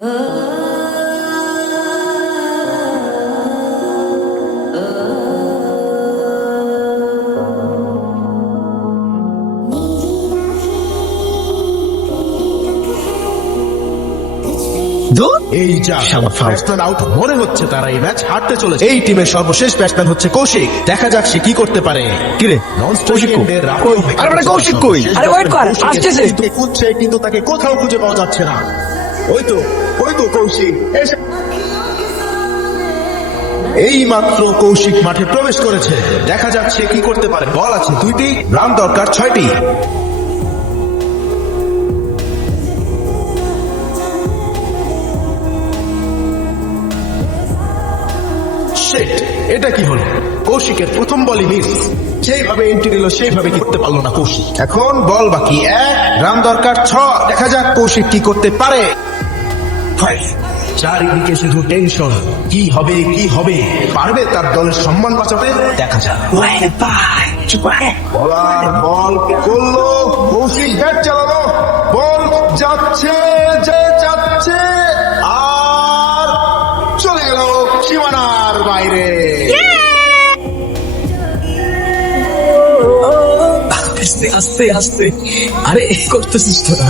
এই যা batsman out মনে হচ্ছে তারা এই ম্যাচ হারতে চলেছে। এই টিমের সর্বশেষ ব্যাটসম্যান হচ্ছে কৌশিক, দেখা যাক সে কি করতে পারে। কিরে কৌশিক কই? আরে কৌশিক কই? আরে ওয়েট কর, আসতেছে। খুঁজছে কিন্তু তাকে কোথাও খুঁজে পাওয়া যাচ্ছে না। ওই তো কৌশিক এই মাত্র কৌশিক মাঠে প্রবেশ করেছে, দেখা যাক সে কি করতে পারে। বল আছে 2টি, রান দরকার 6টি। এটা কি হলো? কৌশিকের প্রথম বলই মিস। যেইভাবে এন্ট্রি নিল সেইভাবে কি করতে পারলো না কৌশিক। এখন বল বাকি 1, রান দরকার 6। দেখা যাক কৌশিক কি করতে পারে। চারিদিকে শুধু টেনশন, কি হবে, পারবে তার দলের সম্মান বাঁচাতে? দেখা যাক। বলার বল করলো, কৌশিক ব্যাট চালালো, বল যাচ্ছে আর চলে গেল সীমানার বাইরে। আস্তে আস্তে, আরে করতেছিস তোরা?